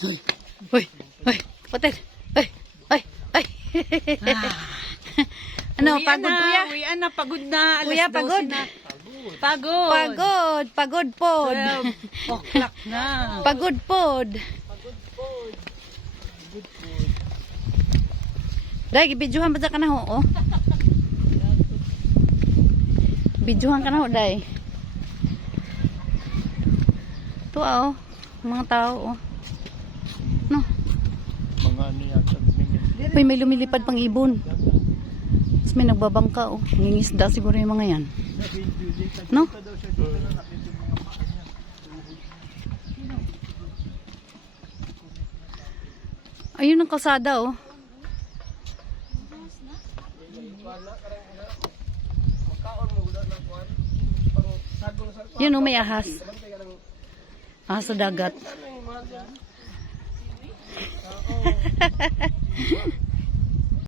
Uy, uy, kapatid. Uy, uy, uy. ano, Uwian pagod na, kuya? Uwian na, pagod na. Alas Kuya, 12 pagod? Na. Pagod. Pagod, pagod pod. 12 o'clock na. Pagod pod. Dai, gibidyohan ba ka na ho, oh? Bidyohan ka na ho, dai. Ito, oh. Mga tao, oh. No. Mga ano yata. mga- Uy, may lumilipad pang ibon. Tapos may nagbabangka, oh. Nangingisda siguro yung mga yan. No? Ayun ang kalsada, oh. Yun, oh, may ahas. Ahas sa dagat. 然 后